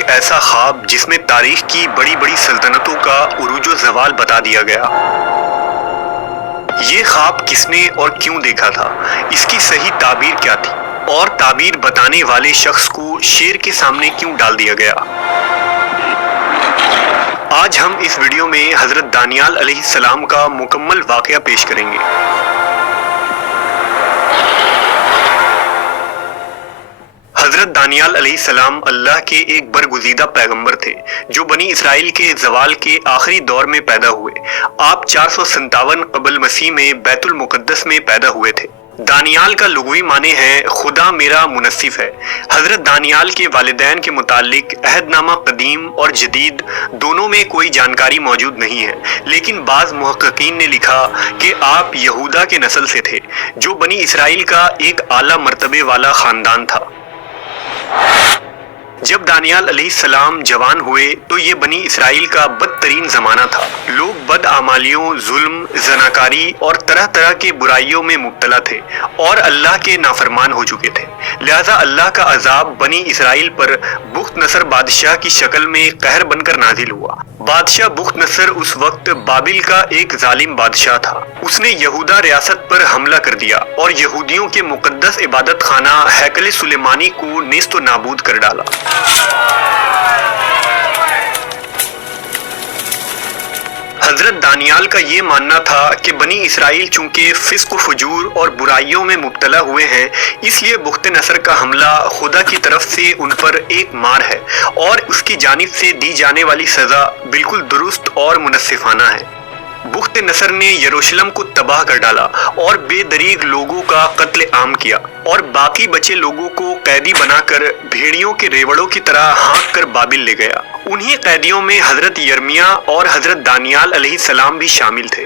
ایک ایسا خواب جس میں تاریخ کی بڑی بڑی سلطنتوں کا عروج و زوال بتا دیا گیا۔ یہ خواب کس نے اور کیوں دیکھا تھا، اس کی صحیح تعبیر کیا تھی، اور تعبیر بتانے والے شخص کو شیر کے سامنے کیوں ڈال دیا گیا؟ آج ہم اس ویڈیو میں حضرت دانیال علیہ السلام کا مکمل واقعہ پیش کریں گے۔ حضرت دانیال علیہ السلام اللہ کے ایک برگزیدہ پیغمبر تھے جو بنی اسرائیل کے زوال کے آخری دور میں پیدا ہوئے۔ آپ 457 قبل مسیح میں بیت المقدس میں پیدا ہوئے تھے۔ دانیال کا لغوی معنی ہے خدا میرا منصف ہے۔ حضرت دانیال کے والدین کے متعلق عہد نامہ قدیم اور جدید دونوں میں کوئی جانکاری موجود نہیں ہے، لیکن بعض محققین نے لکھا کہ آپ یہودا کے نسل سے تھے جو بنی اسرائیل کا ایک اعلیٰ مرتبے والا خاندان تھا۔ جب دانیال علیہ السلام جوان ہوئے تو یہ بنی اسرائیل کا بدترین زمانہ تھا۔ لوگ بدعمالیوں، ظلم، زناکاری اور طرح طرح کے برائیوں میں مبتلا تھے اور اللہ کے نافرمان ہو چکے تھے۔ لہذا اللہ کا عذاب بنی اسرائیل پر بخت نصر بادشاہ کی شکل میں قہر بن کر نازل ہوا۔ بادشاہ بخت نصر اس وقت بابل کا ایک ظالم بادشاہ تھا۔ اس نے یہودا ریاست پر حملہ کر دیا اور یہودیوں کے مقدس عبادت خانہ ہیکل سلیمانی کو نیست و نابود کر ڈالا۔ حضرت دانیال کا یہ ماننا تھا کہ بنی اسرائیل چونکہ فسق و فجور اور برائیوں میں مبتلا ہوئے ہیں، اس لیے بخت نصر کا حملہ خدا کی طرف سے ان پر ایک مار ہے اور اس کی جانب سے دی جانے والی سزا بالکل درست اور منصفانہ ہے۔ بخت نصر نے یروشلم کو تباہ کر ڈالا اور بے دریغ لوگوں کا قتل عام کیا اور باقی بچے لوگوں کو قیدی بنا کر بھیڑیوں کے ریوڑوں کی طرح ہانک کر بابل لے گیا۔ انہی قیدیوں میں حضرت یرمیہ اور حضرت دانیال علیہ السلام بھی شامل تھے۔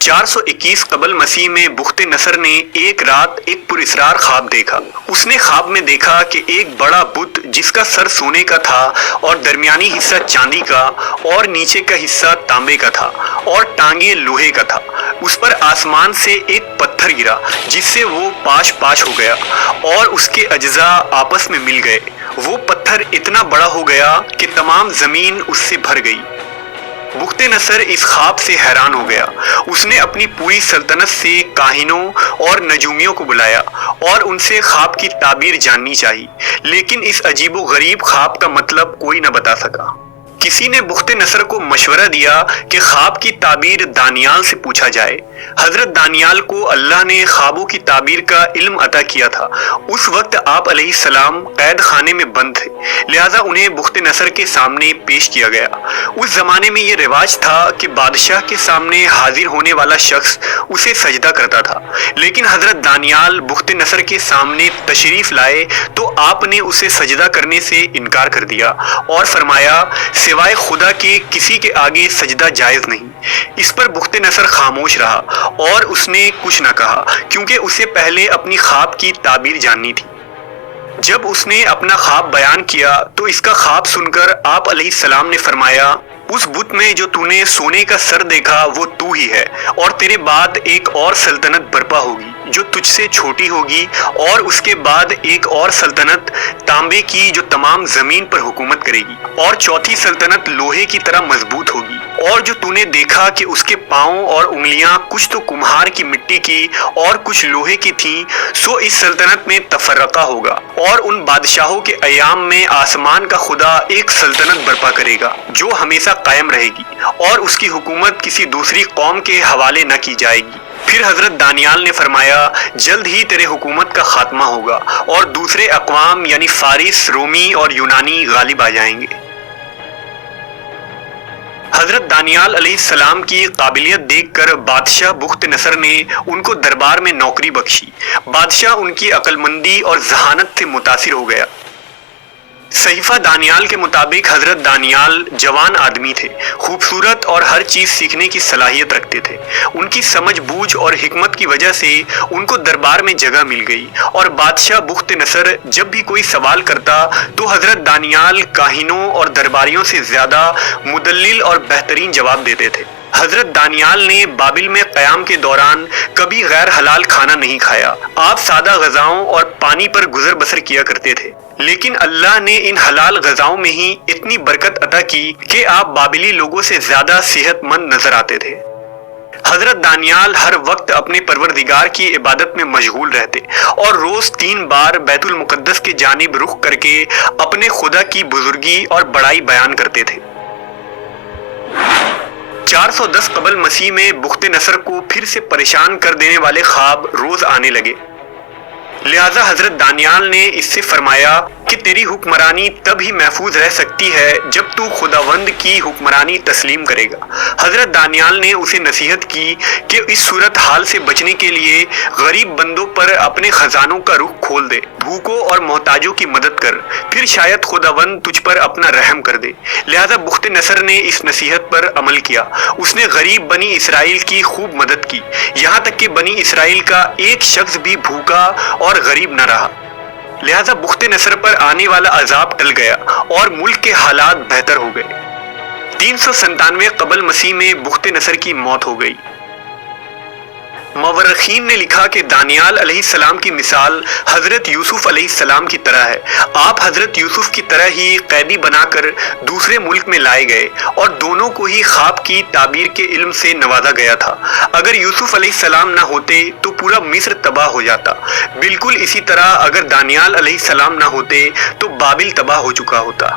421 قبل مسیح میں بخت نصر نے ایک رات ایک پراسرار خواب دیکھا۔ اس نے خواب میں دیکھا کہ ایک بڑا بت جس کا سر سونے کا تھا اور درمیانی حصہ چاندی کا اور نیچے کا حصہ تانبے کا تھا اور ٹانگیں لوہے کا تھا، اس پر آسمان سے ایک پتھر گرا جس سے وہ پاش پاش ہو گیا اور اس کے اجزاء آپس میں مل گئے۔ وہ پتھر اتنا بڑا ہو گیا کہ تمام زمین اس سے بھر گئی۔ بخت نصر اس خواب سے حیران ہو گیا۔ اس نے اپنی پوری سلطنت سے کاہنوں اور نجومیوں کو بلایا اور ان سے خواب کی تعبیر جاننی چاہی، لیکن اس عجیب و غریب خواب کا مطلب کوئی نہ بتا سکا۔ کسی نے بخت نصر کو مشورہ دیا کہ خواب کی تعبیر دانیال سے پوچھا جائے۔ حضرت دانیال کو اللہ نے خوابوں کی تعبیر کا علم عطا کیا تھا۔ اس وقت آپ علیہ السلام قید خانے میں بند تھے، لہذا انہیں بخت نصر کے سامنے پیش کیا گیا۔ اس زمانے میں یہ رواج تھا کہ بادشاہ کے سامنے حاضر ہونے والا شخص اسے سجدہ کرتا تھا، لیکن حضرت دانیال بخت نصر کے سامنے تشریف لائے تو آپ نے اسے سجدہ کرنے سے انکار کر دیا اور فرمایا سوائے خدا کے کسی کے آگے سجدہ جائز نہیں۔ اس پر بخت نصر خاموش رہا اور اس نے کچھ نہ کہا کیونکہ اسے پہلے اپنی خواب کی تعبیر جاننی تھی۔ جب اس نے اپنا خواب بیان کیا تو اس کا خواب سن کر آپ علیہ السلام نے فرمایا اس بت میں جو تو نے سونے کا سر دیکھا وہ تو ہی ہے، اور تیرے بعد ایک اور سلطنت برپا ہوگی جو تجھ سے چھوٹی ہوگی، اور اس کے بعد ایک اور سلطنت تانبے کی جو تمام زمین پر حکومت کرے گی، اور چوتھی سلطنت لوہے کی طرح مضبوط ہوگی، اور جو تو نے دیکھا کہ اس کے پاؤں اور انگلیاں کچھ تو کمہار کی مٹی کی اور کچھ لوہے کی تھیں، سو اس سلطنت میں تفرقہ ہوگا، اور ان بادشاہوں کے ایام میں آسمان کا خدا ایک سلطنت برپا کرے گا جو ہمیشہ قائم رہے گی، اور اس کی حکومت کسی دوسری قوم کے حوالے نہ کی جائے گی۔ پھر حضرت دانیال نے فرمایا جلد ہی تیرے حکومت کا خاتمہ ہوگا اور دوسرے اقوام یعنی فارس، رومی اور یونانی غالب آ جائیں گے۔ حضرت دانیال علیہ السلام کی قابلیت دیکھ کر بادشاہ بخت نصر نے ان کو دربار میں نوکری بخشی۔ بادشاہ ان کی عقل مندی اور ذہانت سے متاثر ہو گیا۔ صحیفہ دانیال کے مطابق حضرت دانیال جوان آدمی تھے، خوبصورت اور ہر چیز سیکھنے کی صلاحیت رکھتے تھے۔ ان کی سمجھ بوجھ اور حکمت کی وجہ سے ان کو دربار میں جگہ مل گئی، اور بادشاہ بخت نصر جب بھی کوئی سوال کرتا تو حضرت دانیال کاہنوں اور درباریوں سے زیادہ مدلل اور بہترین جواب دیتے تھے۔ حضرت دانیال نے بابل میں قیام کے دوران کبھی غیر حلال کھانا نہیں کھایا۔ آپ سادہ غذاؤں اور پانی پر گزر بسر کیا کرتے تھے، لیکن اللہ نے ان حلال غذاؤں میں ہی اتنی برکت عطا کی کہ آپ بابلی لوگوں سے زیادہ صحت مند نظر آتے تھے۔ حضرت دانیال ہر وقت اپنے پروردگار کی عبادت میں مشغول رہتے اور روز 3 بار بیت المقدس کی جانب رخ کر کے اپنے خدا کی بزرگی اور بڑائی بیان کرتے تھے۔ 410 قبل مسیح میں بخت نصر کو پھر سے پریشان کر دینے والے خواب روز آنے لگے، لہذا حضرت دانیال نے اس سے فرمایا کہ تیری حکمرانی تب ہی محفوظ رہ سکتی ہے جب تو خداوند کی حکمرانی تسلیم کرے گا۔ حضرت دانیال نے اسے نصیحت کی کہ اس صورت حال سے بچنے کے لیے غریب بندوں پر اپنے خزانوں کا رخ کھول دے، بھوکوں اور محتاجوں کی مدد کر، پھر شاید خداوند تجھ پر اپنا رحم کر دے۔ لہذا بخت نصر نے اس نصیحت پر عمل کیا۔ اس نے غریب بنی اسرائیل کی خوب مدد کی، یہاں تک کہ بنی اسرائیل کا ایک شخص بھی بھوکا اور غریب نہ رہا۔ لہذا بخت نصر پر آنے والا عذاب ٹل گیا اور ملک کے حالات بہتر ہو گئے۔ 397 قبل مسیح میں بخت نصر کی موت ہو گئی۔ مورخین نے لکھا کہ دانیال علیہ السلام کی مثال حضرت یوسف علیہ السلام کی طرح ہے۔ آپ حضرت یوسف کی طرح ہی قیدی بنا کر دوسرے ملک میں لائے گئے اور دونوں کو ہی خواب کی تعبیر کے علم سے نوازا گیا تھا۔ اگر یوسف علیہ السلام نہ ہوتے تو پورا مصر تباہ ہو جاتا۔ بالکل اسی طرح اگر دانیال علیہ السلام نہ ہوتے تو بابل تباہ ہو چکا ہوتا۔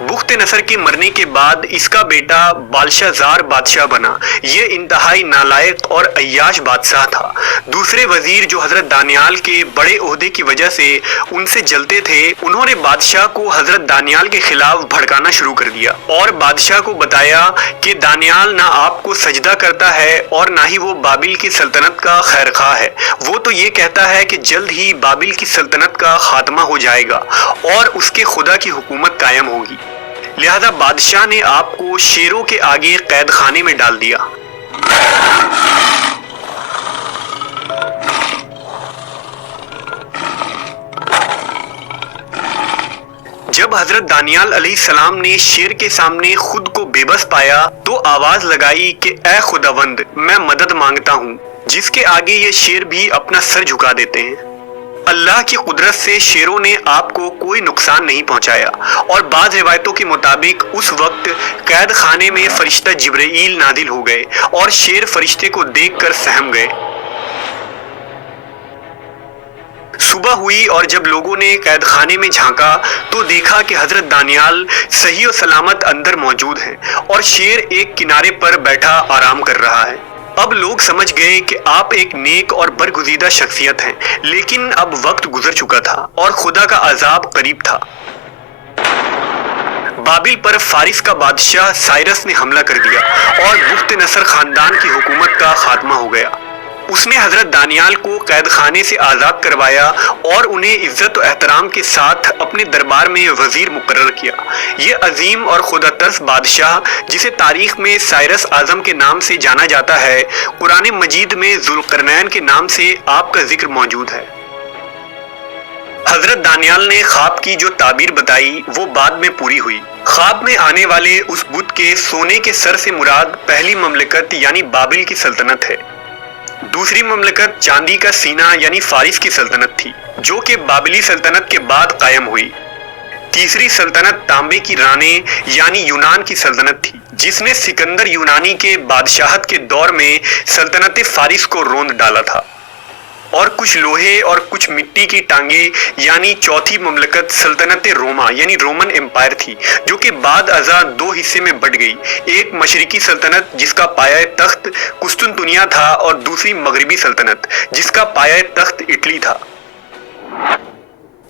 بخت نصر کے مرنے کے بعد اس کا بیٹا بالشازار بادشاہ بنا۔ یہ انتہائی نالائق اور عیاش بادشاہ تھا۔ دوسرے وزیر جو حضرت دانیال کے بڑے عہدے کی وجہ سے ان سے جلتے تھے، انہوں نے بادشاہ کو حضرت دانیال کے خلاف بھڑکانا شروع کر دیا اور بادشاہ کو بتایا کہ دانیال نہ آپ کو سجدہ کرتا ہے اور نہ ہی وہ بابل کی سلطنت کا خیر خواہ ہے۔ وہ تو یہ کہتا ہے کہ جلد ہی بابل کی سلطنت کا خاتمہ ہو جائے گا اور اس کے خدا کی حکومت قائم ہوگی۔ لہذا بادشاہ نے آپ کو شیروں کے آگے قید خانے میں ڈال دیا۔ جب حضرت دانیال علیہ السلام نے شیر کے سامنے خود کو بے بس پایا تو آواز لگائی کہ اے خداوند، میں مدد مانگتا ہوں، جس کے آگے یہ شیر بھی اپنا سر جھکا دیتے ہیں۔ اللہ کی قدرت سے شیروں نے آپ کو کوئی نقصان نہیں پہنچایا، اور بعض روایتوں کے مطابق اس وقت قید خانے میں فرشتہ جبرائیل نازل ہو گئے اور شیر فرشتے کو دیکھ کر سہم گئے۔ صبح ہوئی اور جب لوگوں نے قید خانے میں جھانکا تو دیکھا کہ حضرت دانیال صحیح و سلامت اندر موجود ہیں اور شیر ایک کنارے پر بیٹھا آرام کر رہا ہے۔ اب لوگ سمجھ گئے کہ آپ ایک نیک اور برگزیدہ شخصیت ہیں، لیکن اب وقت گزر چکا تھا اور خدا کا عذاب قریب تھا۔ بابل پر فارس کا بادشاہ سائرس نے حملہ کر دیا اور بخت نصر خاندان کی حکومت کا خاتمہ ہو گیا۔ اس نے حضرت دانیال کو قید خانے سے آزاد کروایا اور انہیں عزت و احترام کے ساتھ اپنے دربار میں وزیر مقرر کیا۔ یہ عظیم اور خدا ترس بادشاہ، جسے تاریخ میں سائرس اعظم کے نام سے جانا جاتا ہے، قرآن مجید میں ذوالقرنین کے نام سے آپ کا ذکر موجود ہے۔ حضرت دانیال نے خواب کی جو تعبیر بتائی وہ بعد میں پوری ہوئی۔ خواب میں آنے والے اس بت کے سونے کے سر سے مراد پہلی مملکت یعنی بابل کی سلطنت ہے۔ دوسری مملکت چاندی کا سینہ یعنی فارس کی سلطنت تھی، جو کہ بابلی سلطنت کے بعد قائم ہوئی۔ تیسری سلطنت تانبے کی رانے یعنی یونان کی سلطنت تھی، جس نے سکندر یونانی کے بادشاہت کے دور میں سلطنت فارس کو روند ڈالا تھا۔ اور کچھ لوہے اور کچھ مٹی کی ٹانگیں یعنی چوتھی مملکت سلطنت روما یعنی رومن امپائر تھی، جو کہ بعد ازاں 2 حصے میں بٹ گئی، ایک مشرقی سلطنت جس کا پایہ تخت قسطنطنیہ تھا اور دوسری مغربی سلطنت جس کا پایہ تخت اٹلی تھا۔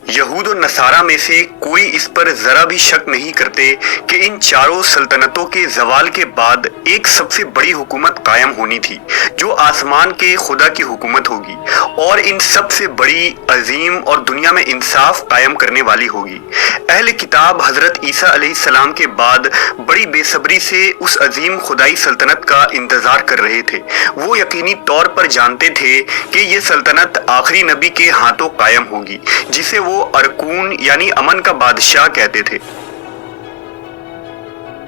یہود و نصارہ میں سے کوئی اس پر ذرا بھی شک نہیں کرتے کہ ان چاروں سلطنتوں کے زوال کے بعد ایک سب سے بڑی حکومت قائم ہونی تھی، جو آسمان کے خدا کی حکومت ہوگی اور ان سب سے بڑی، عظیم اور دنیا میں انصاف قائم کرنے والی ہوگی۔ اہل کتاب حضرت عیسیٰ علیہ السلام کے بعد بڑی بے صبری سے اس عظیم خدائی سلطنت کا انتظار کر رہے تھے۔ وہ یقینی طور پر جانتے تھے کہ یہ سلطنت آخری نبی کے ہاتھوں قائم ہوگی، جسے وہ ارکون یعنی امن کا بادشاہ کہتے تھے۔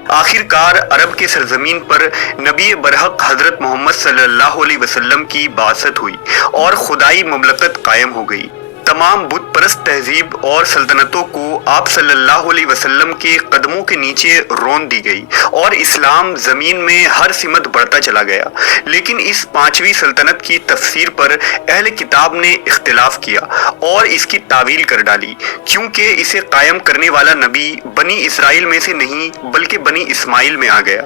آخر کار عرب کے سرزمین پر نبی برحق حضرت محمد صلی اللہ علیہ وسلم کی بعثت ہوئی اور خدائی مملکت قائم ہو گئی۔ تمام بت پرست تہذیب اور سلطنتوں کو آپ صلی اللہ علیہ وسلم کے قدموں کے نیچے رون دی گئی اور اسلام زمین میں ہر سمت بڑھتا چلا گیا۔ لیکن اس پانچویں سلطنت کی تفسیر پر اہل کتاب نے اختلاف کیا اور اس کی تعویل کر ڈالی، کیونکہ اسے قائم کرنے والا نبی بنی اسرائیل میں سے نہیں بلکہ بنی اسماعیل میں آ گیا۔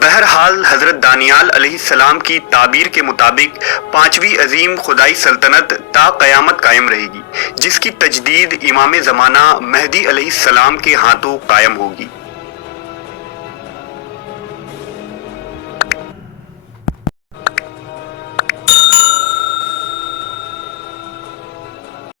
بہرحال حضرت دانیال علیہ السلام کی تعبیر کے مطابق پانچویں عظیم خدائی سلطنت تا قیامت قائم رہے گی، جس کی تجدید امام زمانہ مہدی علیہ السلام کے ہاتھوں قائم ہوگی۔